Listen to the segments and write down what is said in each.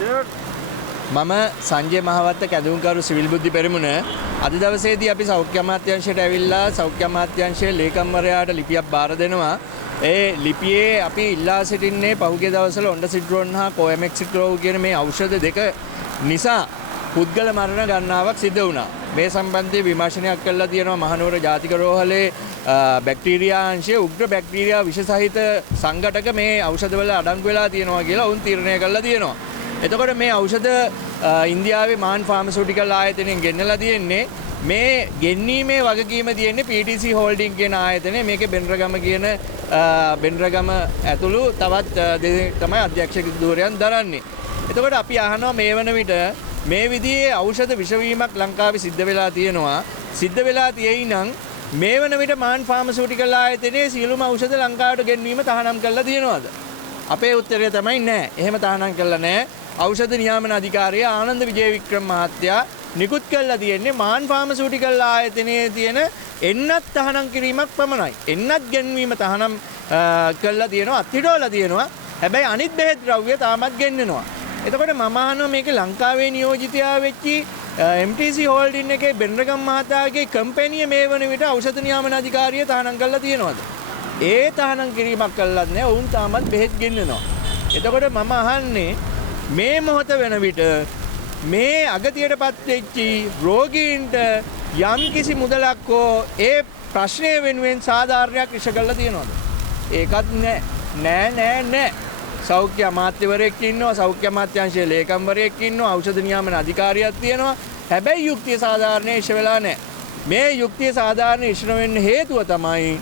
මම සංජය මහවත්ත කැඳවුම්කරු සිවිල් බුද්ධි පෙරමුණ අද දවසේදී අපි සෞඛ්‍ය අමාත්‍යාංශයට ඇවිල්ලා සෞඛ්‍ය අමාත්‍යාංශයේ ලේකම්වරයාට ලිපියක් බාර දෙනවා. ඒ ලිපියේ අපි ඉල්ලා සිටින්නේ පහුගිය දවස්වල ඔන්ඩසිඩ්‍රෝන් හා කොඑමෙක්සික් රෝග කියන මේ ඖෂධ දෙක නිසා පුද්ගල මරණ ගණනාවක් සිදු වුණා. මේ සම්බන්ධයෙන් විමර්ශනයක් කළා තියෙනවා මහනුවර ජාතික රෝහලේ බැක්ටීරියා අංශයේ උග්‍ර බැක්ටීරියා විෂ සහිත සංඝටක මේ ඖෂධවල අඩංගු වෙලා තියෙනවා කියලා උන් තීරණය කළා තියෙනවා. එතකොට මේ ඖෂධ ඉන්දියාවේ මාන් ෆාමසිටිකල් ආයතනයෙන් ගෙන්නලා තියෙන්නේ මේ ගෙන්නීමේ වගකීම තියෙන්නේ PTC හෝල්ඩින් කියන ආයතනය. මේකේ බෙන්රගම කියන බෙන්රගම ඇතුළු තවත් දෙනෙක් තමයි අධ්‍යක්ෂක ධූරයන් දරන්නේ. එතකොට අපි අහනවා මේ වන විට මේ විදිහේ ඖෂධ විෂවීමක් ලංකාවේ සිද්ධ වෙලා තියෙනවා. සිද්ධ වෙලා තියෙයි නම් මේ වන විට මාන් ෆාමසිටිකල් ආයතනයේ සියලුම ඖෂධ ලංකාවට ගෙන්වීම තහනම් කරලා තියෙනවද? අපේ උත්තරය තමයි නෑ. එහෙම තහනම් කරලා නෑ. ඖෂධ නියාමන අධිකාරිය ආනන්ද විජේවික්‍රම මහත්තයා නිකුත් කළා තියෙන්නේ මාන් ෆාමසිටිකල් ආයතනයේ තියෙන එන්නත් තහනම් කිරීමක් පමණයි. එන්නත් ගෙන්වීම තහනම් කළා තියෙනවා, අත්හිටවලා තියෙනවා. හැබැයි අනිත් බෙහෙත් ද්‍රව්‍ය තාමත් ගෙන්නනවා. එතකොට මම අහනවා මේක ලංකාවේ නියෝජිතයා වෙච්චි MTC හෝල්ඩින් එකේ බෙන්රගම් මහතාගේ කම්පැනි මේ වන විට ඖෂධ නියාමන අධිකාරිය තහනම් කළා තියෙනවද? ඒ තහනම් කිරීමක් කළත් නෑ. වුන් තාමත් බෙහෙත් ගෙන්නනවා. එතකොට මම අහන්නේ මේ මොහොත වෙන විට මේ අගතියටපත් වෙච්චි රෝගීන්ට යම් කිසි මුදලක් හෝ ඒ ප්‍රශ්නය වෙනුවෙන් සාධාරණයක් ඉෂ කරලා තියෙනවද? ඒකත් නෑ. සෞඛ්‍ය අමාත්‍යවරයෙක් ඉන්නවා, සෞඛ්‍ය අමාත්‍යාංශයේ ලේකම්වරයෙක් ඉන්නවා, ඖෂධ නියාමන අධිකාරියක් තියෙනවා. හැබැයි යුක්තිය සාධාරණේ ඉෂ වෙලා නෑ. මේ යුක්තිය සාධාරණේ ඉෂ නොවෙන්න හේතුව තමයි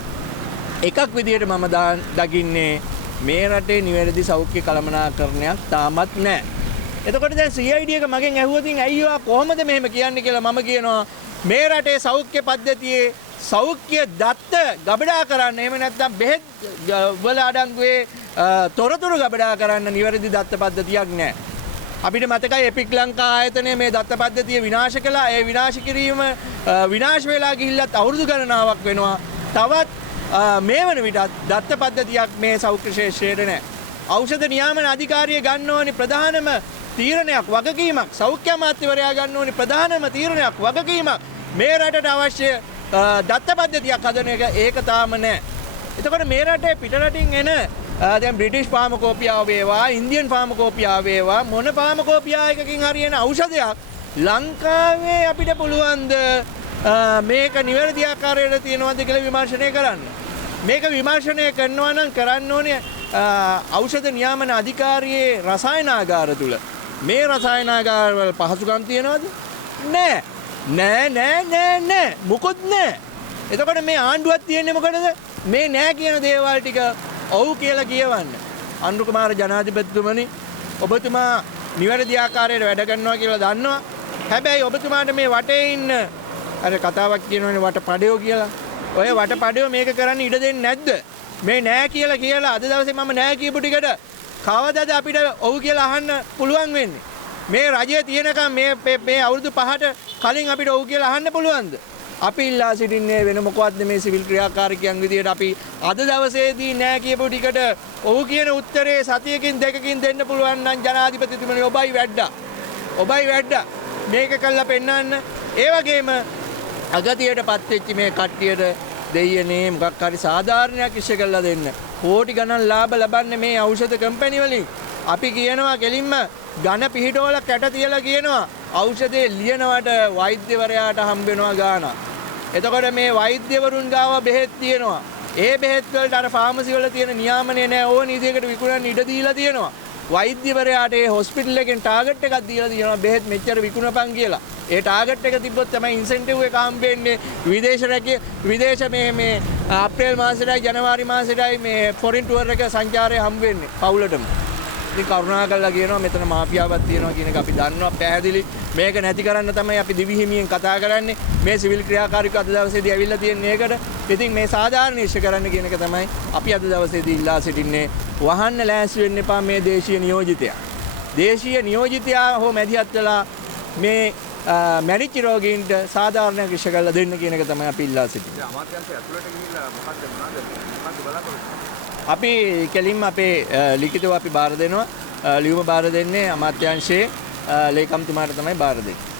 එකක් විදියට මම දකින්නේ මේ රටේ නිවැරදි සෞඛ්‍ය කළමනාකරණයක් තාමත් නැහැ. එතකොට දැන් CID එක මගෙන් ඇහුවොතින් අයියෝ කොහොමද මෙහෙම කියන්නේ කියලා මම කියනවා මේ රටේ සෞඛ්‍ය පද්ධතියේ සෞඛ්‍ය දත්ත ගබඩා කරන්න එහෙම නැත්නම් බෙහෙත් වල අඩංගුවේ තොරතුරු ගබඩා කරන්න නිවැරදි දත්ත පද්ධතියක් නැහැ. අපිට මතකයි එපික් ලංකා ආයතනය මේ දත්ත පද්ධතිය විනාශ කළා. ඒ විනාශ කිරීම විනාශ වෙලා ගිහිල්ලත් අවුරුදු ගණනාවක් වෙනවා. තවත් මේ වන විටත් දත්ත පද්ධතියක් මේ සෞඛ්‍ය ශේෂ්ත්‍රයේ නැහැ. ඖෂධ නියාමන අධිකාරිය ගන්න ඕනි ප්‍රධානම තීරණයක් වගකීමක්, සෞඛ්‍ය අමාත්‍යවරයා ගන්න ඕනි ප්‍රධානම තීරණයක් වගකීමක් මේ රටට අවශ්‍ය දත්ත පද්ධතියක් හදන එක. ඒක තාම නැහැ. එතකොට මේ රටේ පිටරටින් එන දැන් බ්‍රිටිෂ් ෆාමකෝපියාව වේවා, ඉන්දියන් ෆාමකෝපියාව වේවා මොන ෆාමකෝපියා එකකින් හරියන ඖෂධයක් ලංකාවේ අපිට පුළුවන්ද මේක නිවැරදි ආකාරයට තියෙනවද කියලා විමර්ශනය කරන්න. මේක විමර්ශනය කරනවා නම් කරන්න ඕනේ ඖෂධ නියාමන අධිකාරියේ රසායනාගාර තුල. මේ රසායනාගාරවල පහසුකම් තියෙනවද? නෑ. මොකොත් නෑ. එතකොට මේ ආණ්ඩුවක් තියෙන්නේ මොකටද? මේ නෑ කියන දේවල් ටික ඔව් කියලා කියවන්න. අනුර කුමාර ජනාධිපතිතුමනි, ඔබතුමා නිවැරදි ආකාරයට වැඩ කරනවා කියලා දන්නවා. හැබැයි ඔබතුමාට මේ වටේ ඉන්න අර කතාවක් කියනවනේ වටපඩයෝ කියලා. ඔය වටපඩයෝ මේක කරන්න ඉඩ දෙන්නේ නැද්ද? මේ නෑ කියලා අද දවසේ මම නෑ කියපු ටිකට කවදාද අපිට ඔව් කියලා අහන්න පුළුවන් වෙන්නේ? මේ රජය තියෙනකම් මේ අවුරුදු 5ට කලින් අපිට ඔව් කියලා අහන්න පුළුවන්ද? අපි ඉල්ලා සිටින්නේ වෙන මොකවත් නෙමේ සිවිල් ක්‍රියාකාරකයන් විදියට අපි අද දවසේදී නෑ කියපු ටිකට ඔව් කියන උත්තරේ සතියකින් දෙකකින් දෙන්න පුළුවන් නම් ජනාධිපතිතුමනි ඔබයි වැඩ. මේක කළා පෙන්නන්න. ඒ වගේම අගතියටපත් වෙච්ච මේ කට්ටියට දෙයියනේ මොකක් හරි සාධාරණයක් ඉෂ්ට කරලා දෙන්න. කෝටි ගණන් ලාභ ලබන්නේ මේ ඖෂධ කම්පැනි වලින්. අපි කියනවා කෙලින්ම ඝන පිහිටවල කැට තියලා කියනවා ඖෂධේ ලියනවට වෛද්‍යවරයාට හම්බ වෙනවා ගාණක්. එතකොට මේ වෛද්‍යවරුන් ගාව බෙහෙත් තියෙනවා. ඒ බෙහෙත් වලට අර ෆාමසි වල තියෙන නියාමනය නෑ. ඕන විදිහකට විකුණන්න ඉඩ දීලා තියෙනවා. වෛද්‍යවරයාට ඒ හොස්පිටල් එකෙන් ටාගට් එකක් දීලා තියෙනවා බෙහෙත් මෙච්චර විකුණපන් කියලා. ඒ ටාගට් එක තිබ්බොත් තමයි ඉන්සෙන්ටිව් එක හම්බෙන්නේ. විදේශ මේ අප්‍රේල් මාසෙටයි ජනවාරි මාසෙටයි මේ ෆොරින් ටුවර් එක සංචාරය හම්බ වෙන්නේ පවුලටම. ඉතින් කරුණාකරලා කියනවා මෙතන මාෆියාවක් තියෙනවා කියන එක අපි දන්නවා පැහැදිලි. මේක නැති කරන්න තමයි අපි දිවිහිමියෙන් කතා කරන්නේ. මේ සිවිල් ක්‍රියාකාරීත්වය අද දවසේදී ඇවිල්ලා තියෙන්නේ ඒකට. ඉතින් මේ සාධාරණ ඉෂ්ට කරන්න කියන එක තමයි අපි අද දවසේදී ඉල්ලා සිටින්නේ. වහන්න ලෑස්ති වෙන්න එපා මේ දේශීය නියෝජිතයා. දේශීය නියෝජිතයා හෝ මැදිහත් වෙලා මේ මැරිච්ච රෝගීන්ට සාධාරණයක් ඉෂ්ට කරලා දෙන්න කියන එක තමයි අපි ඉල්ලා සිටින්නේ. අමාත්‍යාංශය ඇතුළට ගිහිල්ලා මොකක්ද බලාපොරොත්තු? අපි කෙලින්ම අපේ ලිඛිතව අපි බාර දෙනවා. ලියුම බාර දෙන්නේ අමාත්‍යාංශයේ ලේකම්තුමාට තමයි බාර දෙන්නේ.